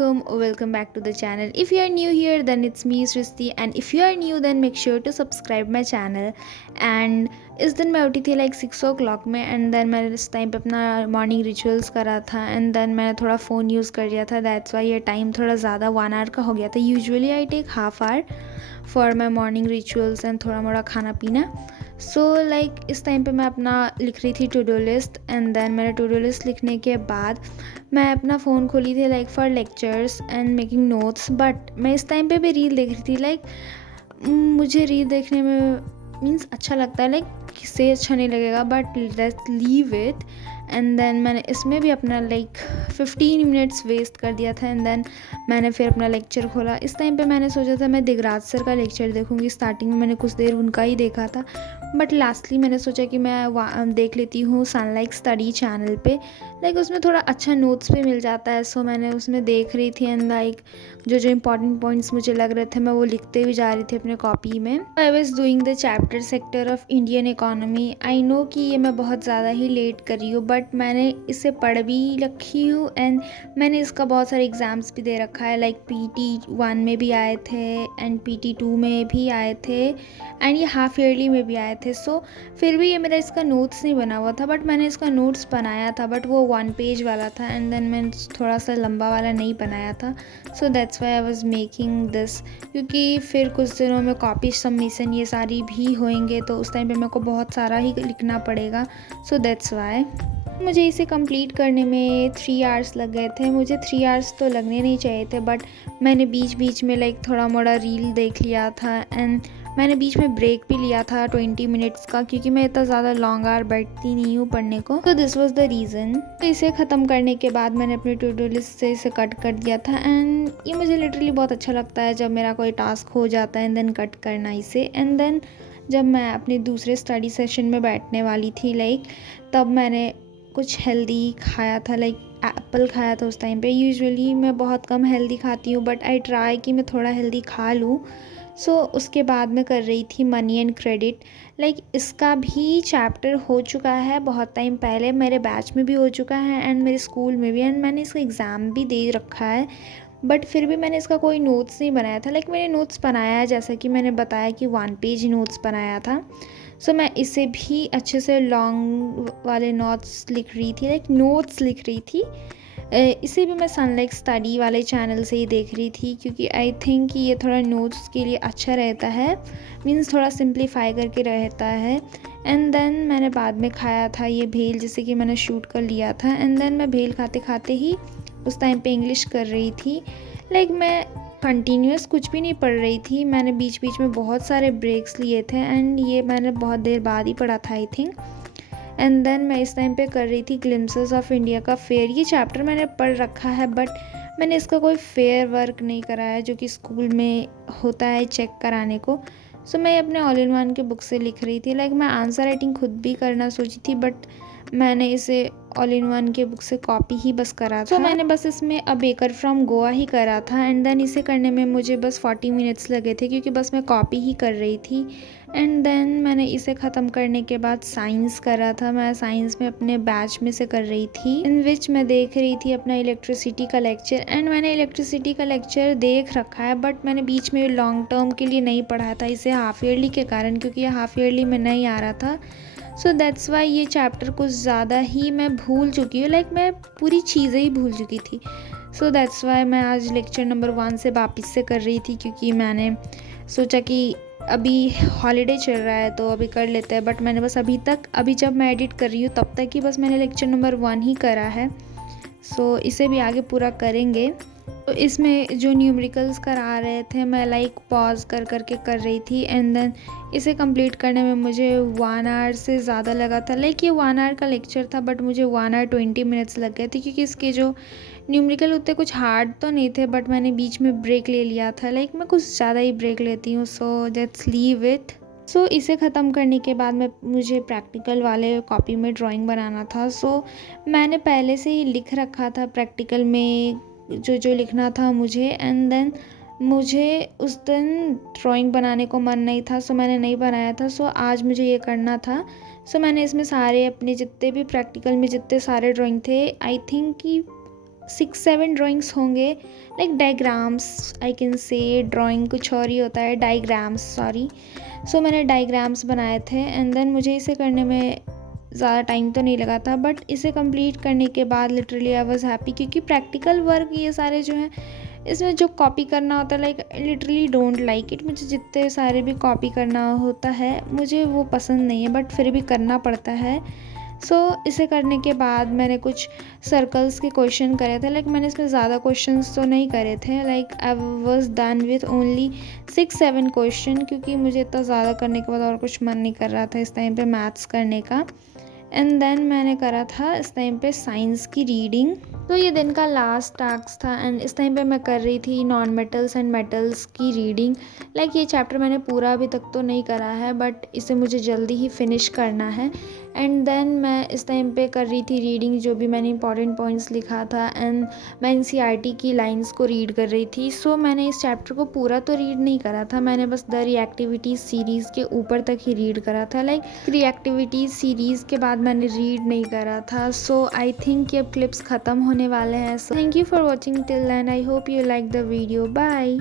alaikum, welcome back to the channel. If you are new here then it's me Srishti, and if you are new then make sure to subscribe my channel. And इस दिन मैं उठी थी like 6 o'clock में, and then मैंने इस time पे अपना मॉर्निंग रिचुअल्स करा था, एंड देन मैंने थोड़ा फ़ोन यूज़ कर लिया था. दैट्स वाई ये टाइम थोड़ा ज़्यादा 1 hour का हो गया था. Usually I take half hour for my morning rituals and थोड़ा मोड़ा खाना पीना. सो लाइक इस टाइम पे मैं अपना लिख रही थी to do list, and then मैंने टू डू लिस्ट लिखने के बाद मैं अपना फ़ोन खोली थी like for lectures and making notes. But मैं इस टाइम पे भी रील देख रही थी. लाइक मुझे रील देखने में मीन्स अच्छा लगता है, लाइक किससे अच्छा नहीं लगेगा, but let's leave it. And then मैंने इसमें भी अपना लाइक 15 मिनट्स वेस्ट कर दिया था. एंड देन मैंने फिर अपना लेक्चर खोला. इस टाइम पे मैंने सोचा था मैं दिगराज सर का लेक्चर देखूंगी. स्टार्टिंग में मैंने कुछ देर उनका ही देखा था, बट लास्टली मैंने सोचा कि मैं देख लेती हूँ सनलाइक स्टडी चैनल पे. लाइक उसमें थोड़ा अच्छा नोट्स भी मिल जाता है. सो मैंने उसमें देख रही थी, एंड लाइक जो जो इंपॉर्टेंट पॉइंट्स मुझे लग रहे थे मैं वो लिखते हुए जा रही थी अपने कॉपी में. I was doing the chapter sector of Indian economy. I know कि ये मैं बहुत ज़्यादा ही लेट कर रही हूँ, बट मैंने इसे पढ़ भी रखी हूँ, एंड मैंने इसका बहुत सारे एग्ज़ाम्स भी दे रखा है. लाइक PT1 में भी आए थे, एंड PT2 में भी आए थे, एंड ये हाफ ईयरली में भी आए थे. सो फिर भी ये मेरा इसका नोट्स नहीं बना हुआ था, बट मैंने इसका नोट्स बनाया था, बट वो 1 पेज वाला था, एंड देन मैंने थोड़ा सा लंबा वाला नहीं बनाया था. So that's why I was making this, क्योंकि फिर कुछ दिनों में कॉपी सबमिशन ये सारी भी होंगे, तो उस टाइम पे मेरे को बहुत सारा ही लिखना पड़ेगा. सो दैट्स वाई मुझे इसे कंप्लीट करने में 3 hours लग गए थे. मुझे 3 hours तो लगने नहीं चाहिए थे, बट मैंने बीच बीच में लाइक थोड़ा मोड़ा रील देख लिया था, एंड मैंने बीच में ब्रेक भी लिया था 20 मिनट्स का, क्योंकि मैं इतना ज़्यादा लॉन्ग आवर बैठती नहीं हूँ पढ़ने को. तो दिस वाज द रीज़न. तो इसे ख़त्म करने के बाद मैंने अपनी टू डू लिस्ट से इसे कट कर दिया था, एंड ये मुझे लिटरली बहुत अच्छा लगता है जब मेरा कोई टास्क हो जाता है एंड देन कट करना इसे. एंड देन जब मैं अपने दूसरे स्टडी सेशन में बैठने वाली थी लाइक, तब मैंने कुछ हेल्दी खाया था. लाइक एप्पल खाया था उस टाइम पे. यूजुअली मैं बहुत कम हेल्दी खाती हूँ, बट आई ट्राई कि मैं थोड़ा हेल्दी खा लूँ. सो उसके बाद मैं कर रही थी मनी एंड क्रेडिट. लाइक इसका भी चैप्टर हो चुका है बहुत टाइम पहले, मेरे बैच में भी हो चुका है एंड मेरे स्कूल में भी, एंड मैंने इसका एग्ज़ाम भी दे रखा है. बट फिर भी मैंने इसका कोई नोट्स नहीं बनाया था. लाइक मैंने नोट्स बनाया है, जैसा कि मैंने बताया कि 1 पेज नोट्स बनाया था. सो मैं इसे भी अच्छे से लॉन्ग वाले नोट्स लिख रही थी, लाइक नोट्स लिख रही थी. इसे भी मैं सनलाइक स्टडी वाले चैनल से ही देख रही थी, क्योंकि आई थिंक कि ये थोड़ा नोट्स के लिए अच्छा रहता है, मीन्स थोड़ा सिंप्लीफाई करके रहता है. एंड देन मैंने बाद में खाया था ये भेल, जिसे कि मैंने शूट कर लिया था. एंड देन मैं भेल खाते खाते ही उस टाइम पे इंग्लिश कर रही थी. लाइक मैं कंटिन्यूस कुछ भी नहीं पढ़ रही थी, मैंने बीच बीच में बहुत सारे ब्रेक्स लिए थे, एंड ये मैंने बहुत देर बाद ही पढ़ा था आई थिंक. एंड देन मैं इस टाइम पे कर रही थी ग्लिम्पसेस ऑफ इंडिया का फेयर. ये चैप्टर मैंने पढ़ रखा है, बट मैंने इसका कोई फेयर वर्क नहीं करा है, जो कि स्कूल में होता है चेक कराने को. सो मैं अपने ऑल इन वन के बुक से लिख रही थी. लाइक मैं आंसर राइटिंग खुद भी करना सोची थी, बट मैंने इसे ऑल इन वन के बुक से कॉपी ही बस करा था. मैंने बस इसमें अ बेकर फ्रॉम गोवा ही करा था, एंड देन इसे करने में मुझे बस 40 मिनट्स लगे थे, क्योंकि बस मैं कॉपी ही कर रही थी. एंड देन मैंने इसे ख़त्म करने के बाद साइंस करा था. मैं साइंस में अपने बैच में से कर रही थी, इन विच मैं देख रही थी अपना इलेक्ट्रिसिटी का लेक्चर. एंड मैंने इलेक्ट्रिसिटी का लेक्चर देख रखा है, बट मैंने बीच में लॉन्ग टर्म के लिए नहीं पढ़ा था इसे हाफ ईयरली के कारण, क्योंकि ये हाफ ईयरली में नहीं आ रहा था. सो दैट्स वाई ये चैप्टर कुछ ज़्यादा ही मैं भूल चुकी हूँ. लाइक मैं पूरी चीज़ें ही भूल चुकी थी. सो दैट्स वाई मैं आज लेक्चर नंबर 1 से वापस से कर रही थी, क्योंकि मैंने सोचा कि अभी हॉलीडे चल रहा है तो अभी कर लेते हैं. बट मैंने बस अभी जब मैं एडिट कर रही हूँ तब तक ही बस मैंने लेक्चर नंबर 1 ही करा है. सो इसे भी आगे पूरा करेंगे. तो इसमें जो न्यूमेरिकल्स करा रहे थे मैं लाइक पॉज कर करके कर रही थी. एंड देन इसे कंप्लीट करने में मुझे 1 hour से ज़्यादा लगा था. लाइक ये 1 hour का लेक्चर था, बट मुझे 1 hour 20 minutes लग गए थे, क्योंकि इसके जो न्यूमेरिकल उतने कुछ हार्ड तो नहीं थे, बट मैंने बीच में ब्रेक ले लिया था. लाइक मैं कुछ ज़्यादा ही ब्रेक लेती हूँ. So let's leave it. So इसे ख़त्म करने के बाद मुझे प्रैक्टिकल वाले कॉपी में ड्राइंग बनाना था. सो मैंने पहले से ही लिख रखा था प्रैक्टिकल में जो जो लिखना था मुझे. एंड देन मुझे उस दिन ड्राइंग बनाने को मन नहीं था, सो मैंने नहीं बनाया था. सो आज मुझे ये करना था. सो मैंने इसमें सारे अपने जितने भी प्रैक्टिकल में जितने सारे ड्राइंग थे, आई थिंक कि 6-7 ड्राइंग्स होंगे, like diagrams, I can say drawing कुछ और ही होता है, डायग्राम्स, सॉरी। सो मैंने डायग्राम्स बनाए थे एंड देन मुझे इसे करने में ज़्यादा टाइम तो नहीं लगा था, बट इसे कंप्लीट करने के बाद लिटरली आई वाज हैप्पी, क्योंकि प्रैक्टिकल वर्क ये सारे जो हैं इसमें जो कॉपी करना होता है, like literally don't like it. मुझे जितने सारे भी कॉपी करना होता है मुझे वो पसंद नहीं है, बट फिर भी करना पड़ता है। सो इसे करने के बाद मैंने कुछ सर्कल्स के क्वेश्चन करे थे, लाइक मैंने इसमें ज़्यादा क्वेश्चंस तो नहीं करे थे, like I was done with only 6-7 question, क्योंकि मुझे इतना ज़्यादा करने के बाद और कुछ मन नहीं कर रहा था इस टाइम पे मैथ्स करने का। एंड देन मैंने करा था इस टाइम पे साइंस की रीडिंग। तो ये दिन का लास्ट टास्क था एंड इस टाइम पे मैं कर रही थी नॉन मेटल्स एंड मेटल्स की रीडिंग। लाइक ये चैप्टर मैंने पूरा अभी तक तो नहीं करा है, बट इसे मुझे जल्दी ही फिनिश करना है। एंड देन मैं इस टाइम पे कर रही थी रीडिंग, जो भी मैंने इंपॉर्टेंट पॉइंट्स लिखा था, एंड मैं एनसीईआरटी की लाइंस को रीड कर रही थी। सो मैंने इस चैप्टर को पूरा तो रीड नहीं करा था, मैंने बस द रिएक्टिविटीज़ सीरीज़ के ऊपर तक ही रीड करा था। लाइक रिएक्टिविटीज़ सीरीज़ के बाद मैंने रीड नहीं करा था। सो आई थिंक कि अब क्लिप्स ख़त्म होने वाले हैं। So thank you for watching till end I hope you like the video. Bye.